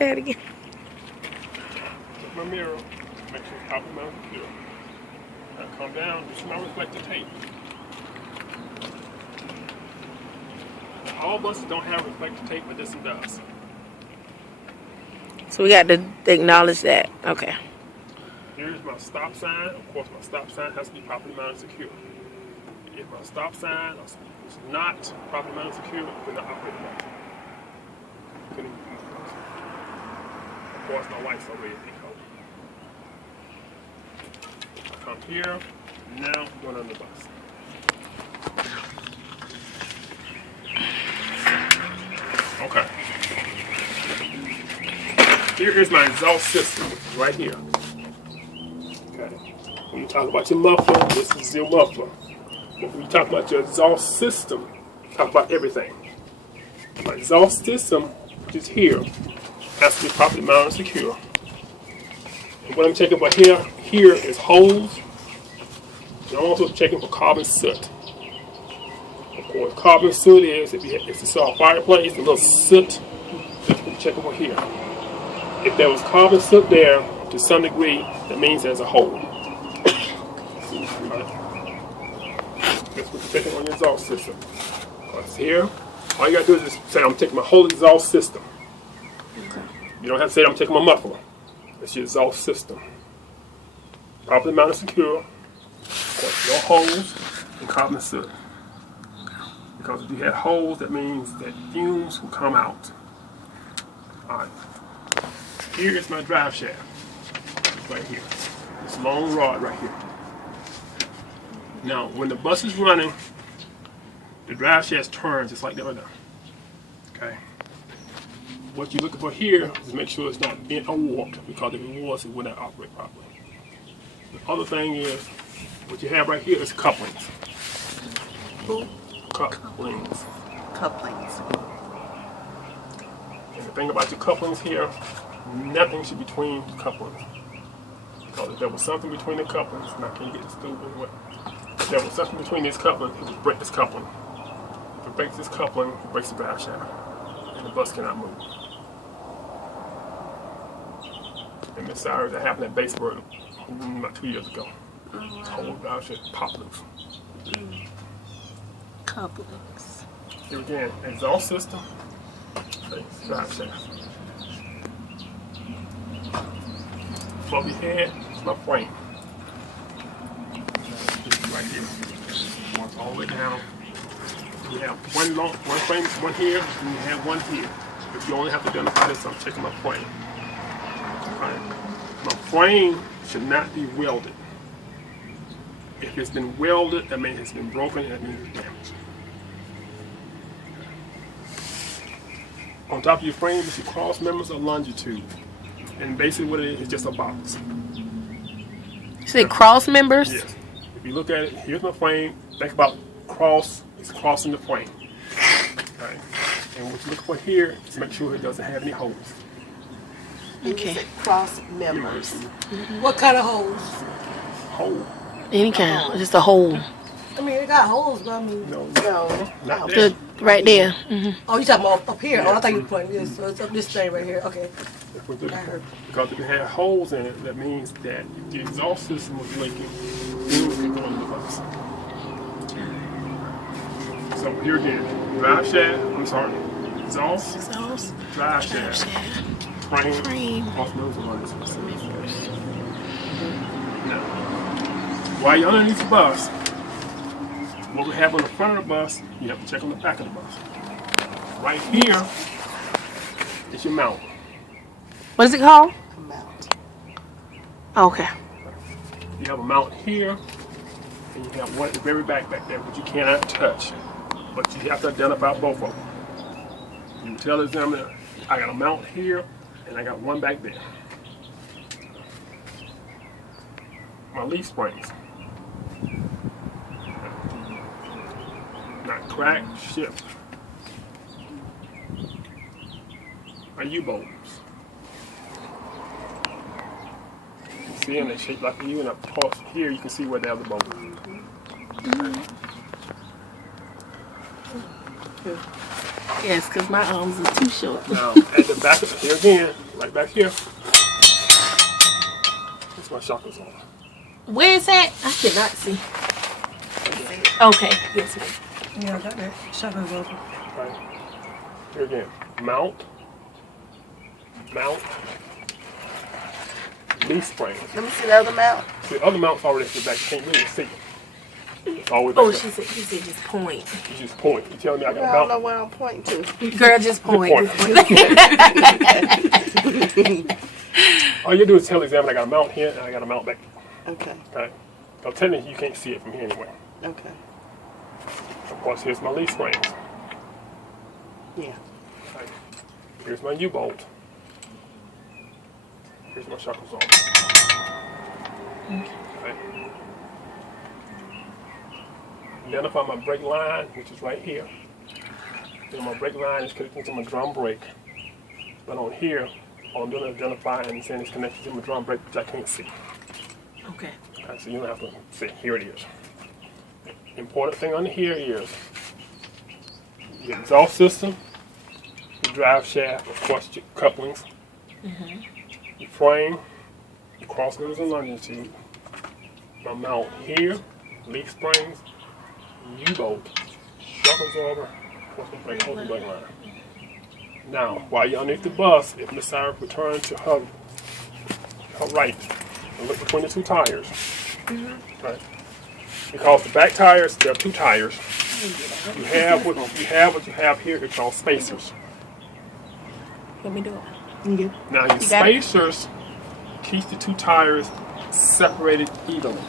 Say it again. Check my mirror. Make sure it's properly mounted secure. Now come down. This is my reflective tape. Now, all buses don't have reflective tape, but this one does. So we got to acknowledge that. Okay. Here's my stop sign. Of course, my stop sign has to be properly mounted secure. If my stop sign is not properly mounted secure, then I operate the bus. Couldn't even use the bus. Of course, my lights are red and color. I come here. Now I'm going on the bus. Okay. Here is my exhaust system, which is right here. Okay. When you talk about your muffler, this is your muffler. But when you talk about your exhaust system, talk about everything. My exhaust system, which is here, has to be properly mounted and secure. And what I'm checking for here is holes. And I'm also checking for carbon soot. Of course, carbon soot is, if you saw a fireplace, a little soot, that's what I'm checking for here. If there was carbon soot there, to some degree, that means there's a hole. That's what you're checking on your exhaust system. Because here, all you gotta do is just say, I'm taking my whole exhaust system. Okay. You don't have to say, I'm taking my muffler. It's your exhaust system. Properly mounted secure. Of course, no holes and carbon soot. Because if you had holes, that means that fumes will come out. Alright. Here is my drive shaft. Right here. This long rod right here. Now, when the bus is running, the drive shaft turns just like the other. Okay. What you're looking for here is make sure it's not bent or warped, because if it was, it would not operate properly. The other thing is, what you have right here is couplings. Couplings. Couplings. And the thing about your couplings here, nothing should be between the couplings. Because if there was something between the couplings, and I can't get this through anyway. If there was something between these couplings, it would break this coupling. If it breaks this coupling, it breaks the drive shaft. And the bus cannot move. And Miss Cyrus, that happened at Batesburg about 2 years ago. The whole drive shaft popped loose. Couplings. Here again, exhaust system, drive shaft. Above your head is my frame. Right here. Once all the way down. You have one frame, one here, and you have one here. But you only have to identify this, I'm checking my frame. Right. My frame should not be welded. If it's been welded, that means it's been broken and that means it's damaged. On top of your frame is your cross members or longitude. And basically what it is just a box. You say cross members? Yes. If you look at it, here's my frame. Think about cross, it's crossing the frame. Okay. And what you look for here is make sure it doesn't have any holes. Okay. Cross members. What kind of holes? Hole. Any kind. Just a hole. I mean, it got holes, but I mean, No. no. The, right there. Oh, you talking about up here? Oh, I thought you were putting this. So it's up this thing right here. Okay. Because if it had holes in it, that means that the exhaust system was leaking. Fumes could go in the bus. So here again, drive shaft, I'm sorry, exhaust, drive shaft, frame, cross members and longitude. Now, while you're underneath the bus, what we have on the front of the bus, you have to check on the back of the bus. Right here is your mount. What is it called? Mount. Okay. You have a mount here, and you have one at the very back there, which you cannot touch. But you have to identify both of them. You tell the examiner, I got a mount here, and I got one back there. My leaf springs. Not crack, shift. My U-bolts. You can see them, they're shaped like a U, and of course here you can see where the other bolt is. Yes, because my arms are too short. Now, at the back of here again, right back here. That's my shock absorber. Where is that? I cannot see. Okay. Yes, ma'am. Yeah, I got that. Shock absorber. Right. Here again. Mount. Leaf springs. Let me see the other mount. The other mount's already at the back. You can't really see it. It's all the way back Oh, there. he said just point. You just point. You tell me I got I a don't know mount. where I'm pointing to. Girl, just point. Point. Just point. All you do is tell the examiner I got a mount here and I got a mount back. Okay. Okay. So technically you can't see it from here anyway. Okay. Of course, here's my leaf springs. Yeah. Okay. Here's my U-bolt. Here's my shock absorber. Okay. Identify my brake line, which is right here. Then my brake line is connected to my drum brake. But on here, all I'm doing is identify and saying it's connected to my drum brake, which I can't see. Okay. Okay, so you don't have to see. Here it is. Important thing on here is your exhaust system, your drive shaft, of course your couplings, your frame, your cross members and longitude, my mount here, leaf springs, U-bolt, shock absorber, of course my brake line. Now, while you're underneath the bus, if Miss Sarah returns to her right and look between the two tires, right? Because the back tires, there are two tires. You have what you have here. It's called spacers. Let me do it. Now your got it? spacers keep the two tires separated evenly.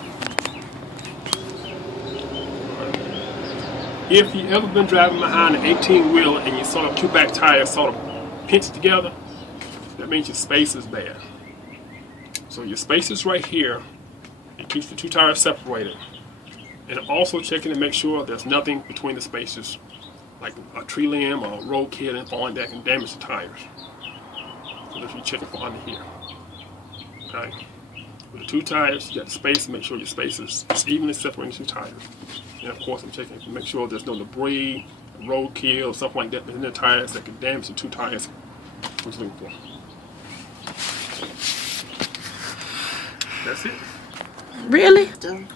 If you ever been driving behind an 18-wheeler and you saw the two back tires sort of pinched together, that means your spacer's bad. So your spacer's right here. It keeps the two tires separated. And also checking to make sure there's nothing between the spacers, like a tree limb or a roadkill and falling that can damage the tires. So that's what you're checking for under here. Okay? With the two tires, you got the space to make sure your spacers is evenly separating the two tires. And of course, I'm checking to make sure there's no debris, roadkill, or something like that in the tires that can damage the two tires. What you looking for? That's it. Really? Done.